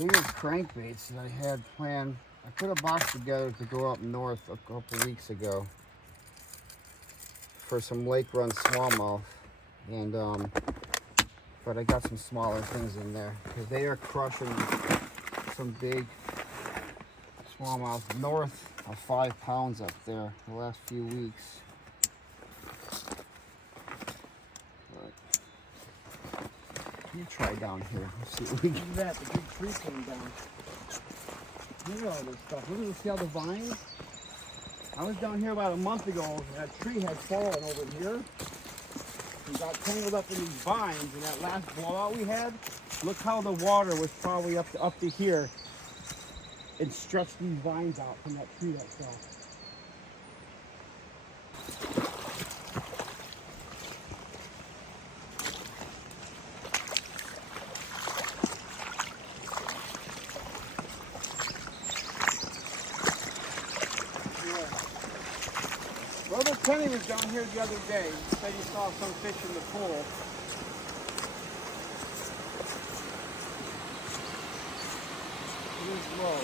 biggest crankbaits that I had planned. I put a box together to go up north a couple weeks ago for some lake run smallmouth, and but I got some smaller things in there because they are crushing some big smallmouth north of 5 pounds up there the last few weeks. You try down here. Let's see what we get. Look at that, the big tree came down. Look at all this stuff. Look at see all the vines. I was down here about a month ago, and that tree had fallen over here. We got tangled up in these vines, and that last blowout we had, look how the water was probably up to here and stretched these vines out from that tree that fell. Brother Kenny was down here the other day. He said he saw some fish in the pool. It is low.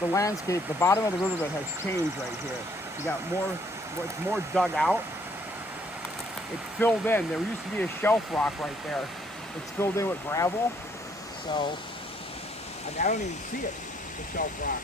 The landscape, the bottom of the riverbed has changed right here. You got more, it's more dug out. It's filled in. There used to be a shelf rock right there. It's filled in with gravel. So, I don't even see it, the shelf rock.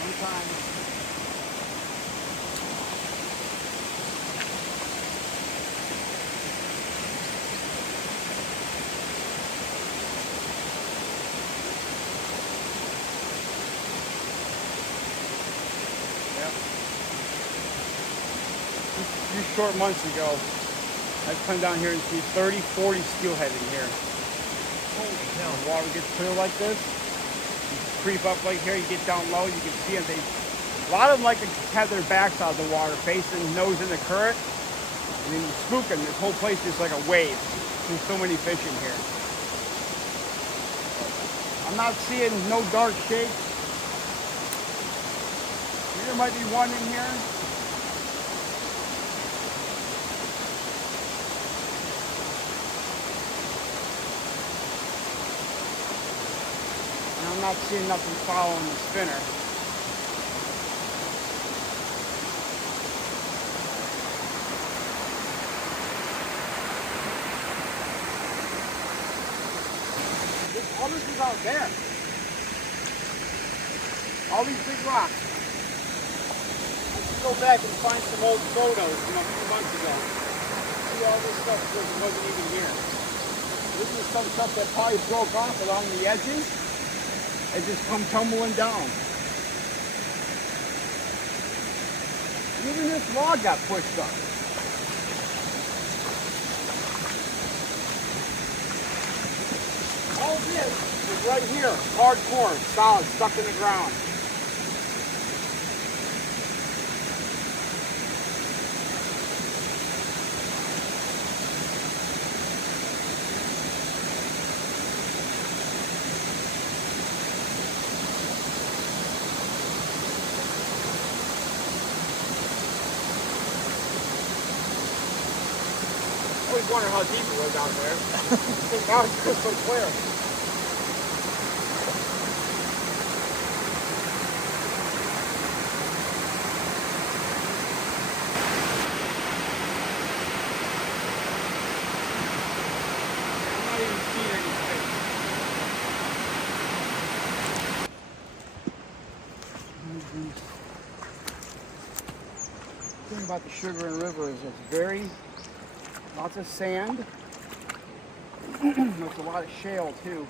Sometimes. Yep. A few short months ago, I'd come down here and see 30, 40 steelhead in here. Holy hell. The water gets clear like this. Creep up like here, you get down low, you can see them. A lot of them like to have their backs out of the water, facing nose in the current, and then you spook them. This whole place is like a wave. There's so many fish in here. I'm not seeing no dark shapes. There might be one in here. I'm not seeing nothing following the spinner. All this is out there. All these big rocks. I should go back and find some old photos from a few months ago. See, all this stuff wasn't even here. This is some stuff that probably broke off along the edges. It just come tumbling down. Even this log got pushed up. All this is right here, hardcore, solid, stuck in the ground. I always wonder how deep it was out there. Now it's crystal clear. I'm not even seeing any fish. The thing about the Chagrin River is it's very lots of sand. There's a lot of shale too.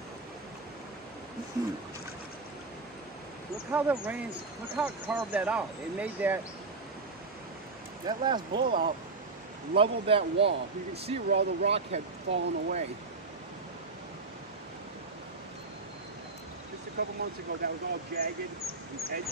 Look how the rains, look how it carved that out. It made that last blowout leveled that wall. You can see where all the rock had fallen away. Just a couple months ago, that was all jagged and edgy.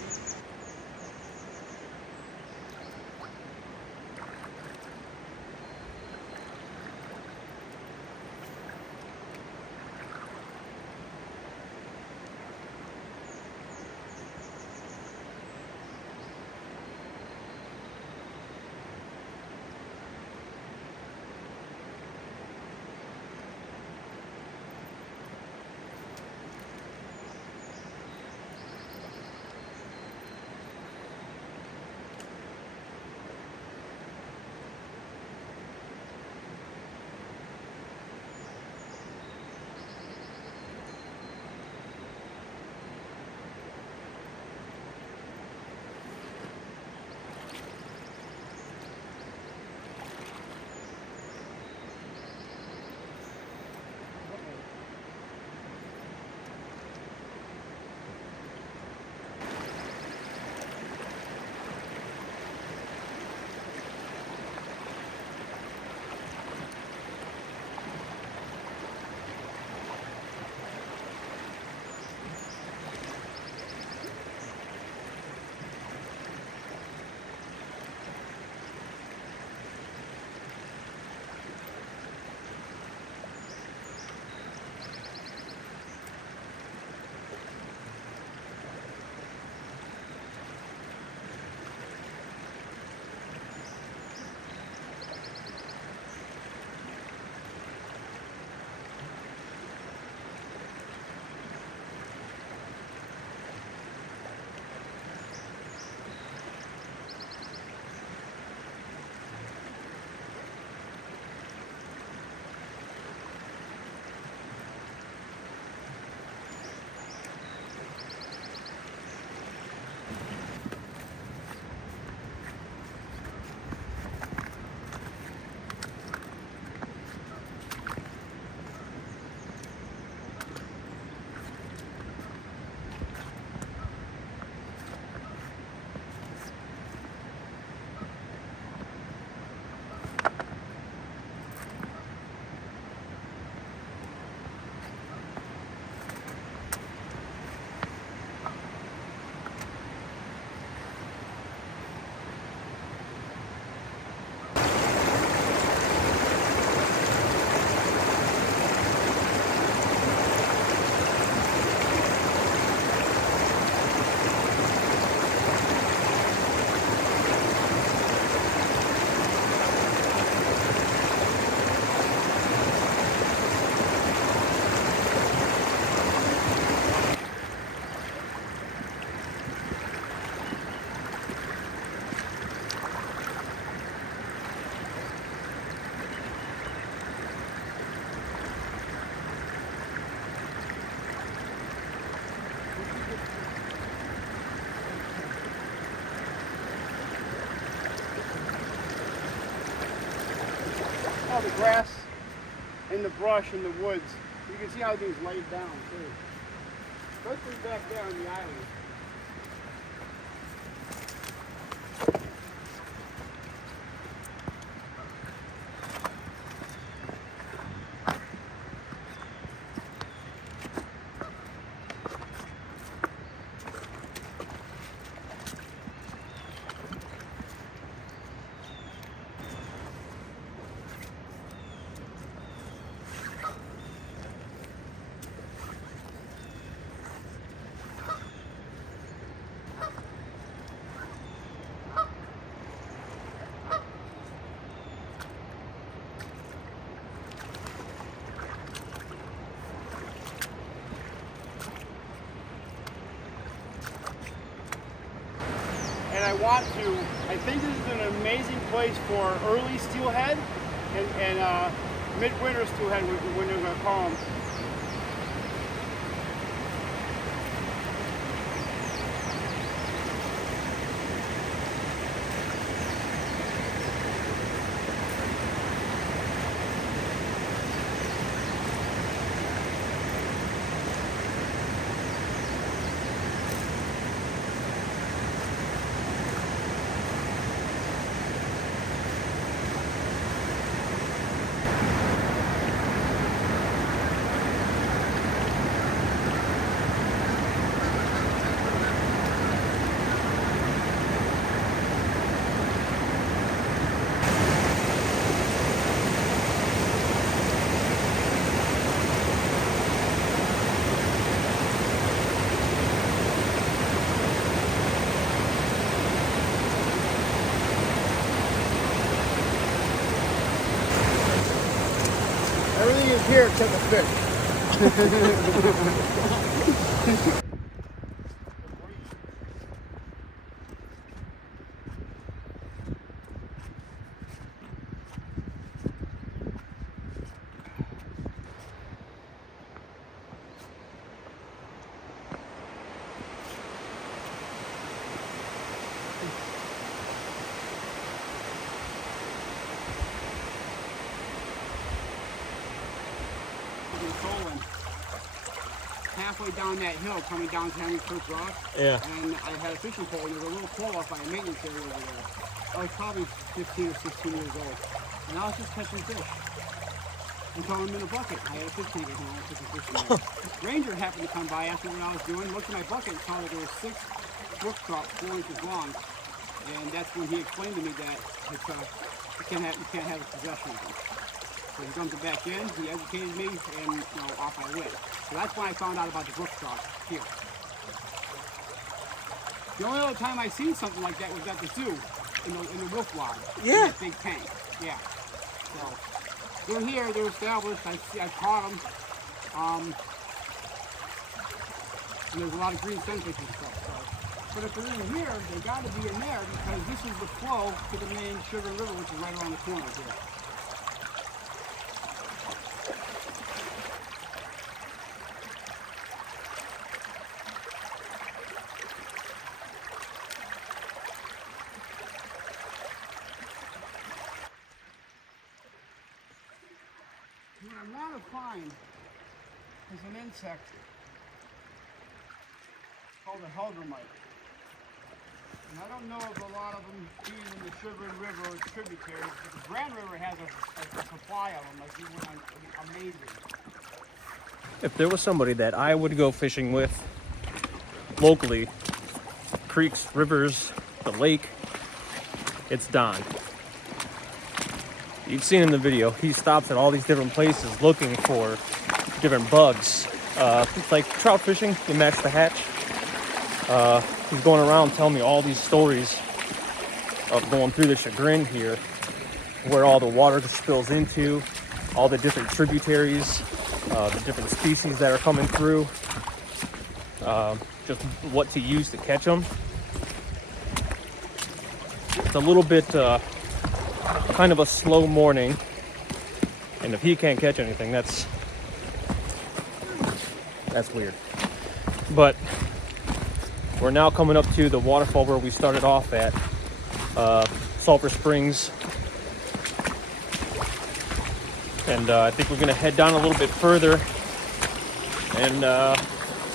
All the grass and the brush and the woods. You can see how everything's laid down too. Especially back there on the island. And I think this is an amazing place for early steelhead and midwinter steelhead, when they're going to call them. just here to catch a fish. Trolling halfway down that hill coming down to Henry Church Rock. Yeah. And I had a fishing pole and there was a little pole off by a maintenance area over there. I was probably 15 or 16 years old. And I was just catching fish. Until I'm in a bucket. I had a fish tank at home. I was catching fish in there. Ranger happened to come by after what I was doing, looked at my bucket and saw that there were 6 brook trout 4 inches long. And that's when he explained to me that it's, you can't have a possession of them. So he dumped it back in, he educated me, and off I went. So that's when I found out about the brook trout here. The only other time I seen something like that was at the zoo, in the wolf lodge. Yeah. In that big tank. Yeah. So they're here, they're established. I caught them. And there's a lot of green sunfish and stuff. So. But if they're in here, they got to be in there because this is the flow to the main Chagrin River, which is right around the corner here. What I'm not to find is an insect called a heldermite. And I don't know of a lot of them being in the Chagrin River or tributaries, but the Grand River has a supply of them, like you went on amazing. If there was somebody that I would go fishing with locally, creeks, rivers, the lake, it's Don. You've seen in the video, he stops at all these different places looking for different bugs. It's like trout fishing, you match the hatch. He's going around telling me all these stories of going through the Chagrin here, where all the water spills into, all the different tributaries, the different species that are coming through, just what to use to catch them. It's a little bit kind of a slow morning, and if he can't catch anything, that's weird. But we're now coming up to the waterfall where we started off at, Sulphur Springs, and I think we're gonna head down a little bit further and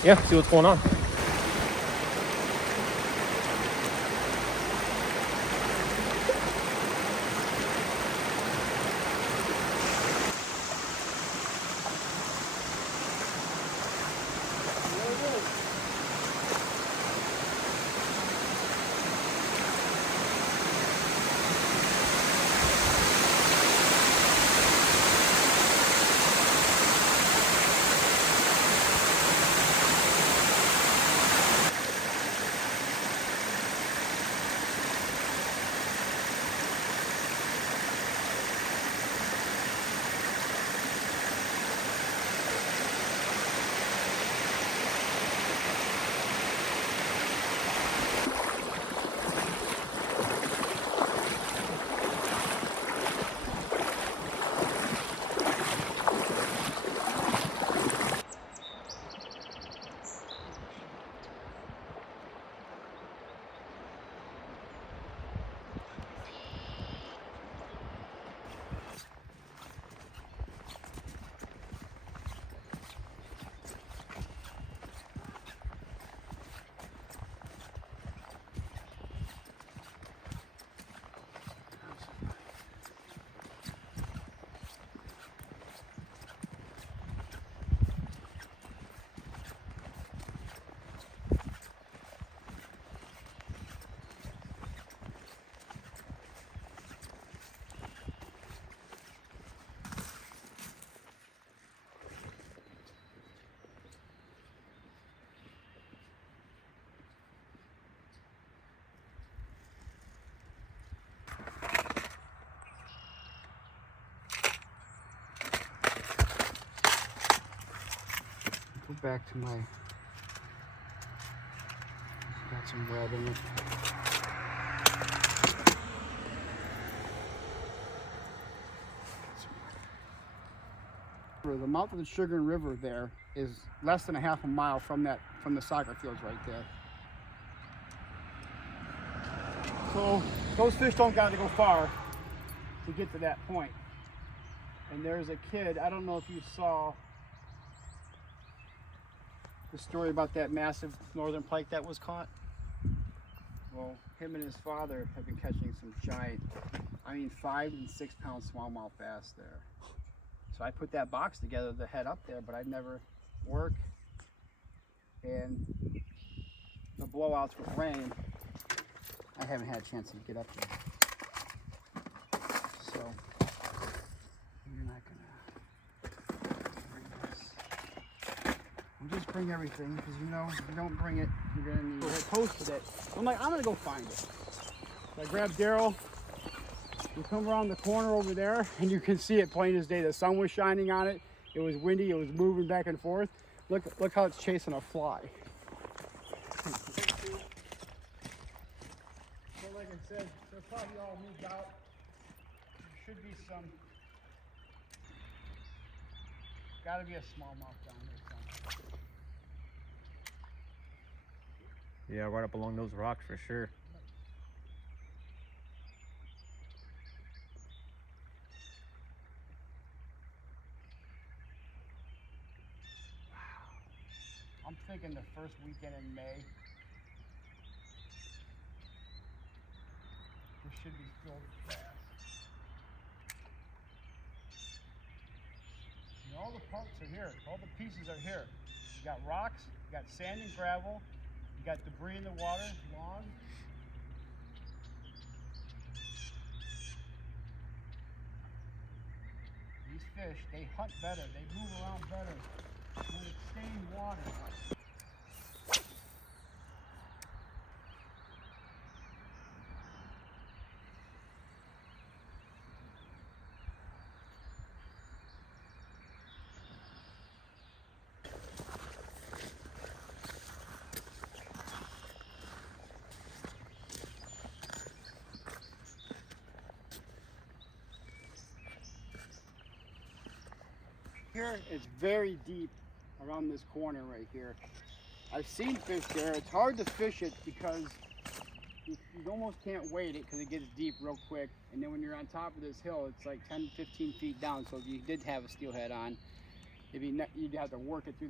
yeah, see what's going on. back to my. Got some red in it. The mouth of the Chagrin River there is less than a half a mile from the soccer fields right there. So those fish don't got to go far to get to that point. And there's a kid, I don't know if you saw the story about that massive northern pike that was caught. Well, him and his father have been catching some giant, 5 and 6 pound smallmouth bass there. So I put that box together to head up there, but I'd never work. And the blowouts with rain, I haven't had a chance to get up there. So you're not gonna bring this. We'll just bring everything, because if you don't bring it, you're gonna need. I posted it. I'm like, I'm gonna go find it. So I grabbed Daryl. We come around the corner over there, and you can see it plain as day. The sun was shining on it. It was windy. It was moving back and forth. Look how it's chasing a fly. So like I said, they're probably all moved out. There should be some. Got to be a smallmouth down here somewhere. Yeah, right up along those rocks for sure. I'm thinking the first weekend in May. This should be filled with bass. All the parts are here. All the pieces are here. You got rocks, you got sand and gravel, you got debris in the water, logs. These fish, they hunt better. They move around better when it's stained water. Here it's very deep around this corner right here. I've seen fish there. It's hard to fish it because you almost can't wade it because it gets deep real quick. And then when you're on top of this hill, it's like 10, 15 feet down. So if you did have a steelhead on, you'd have to work it through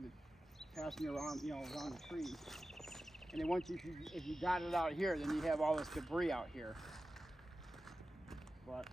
passing around, around the trees. And then once if you got it out here, then you have all this debris out here. But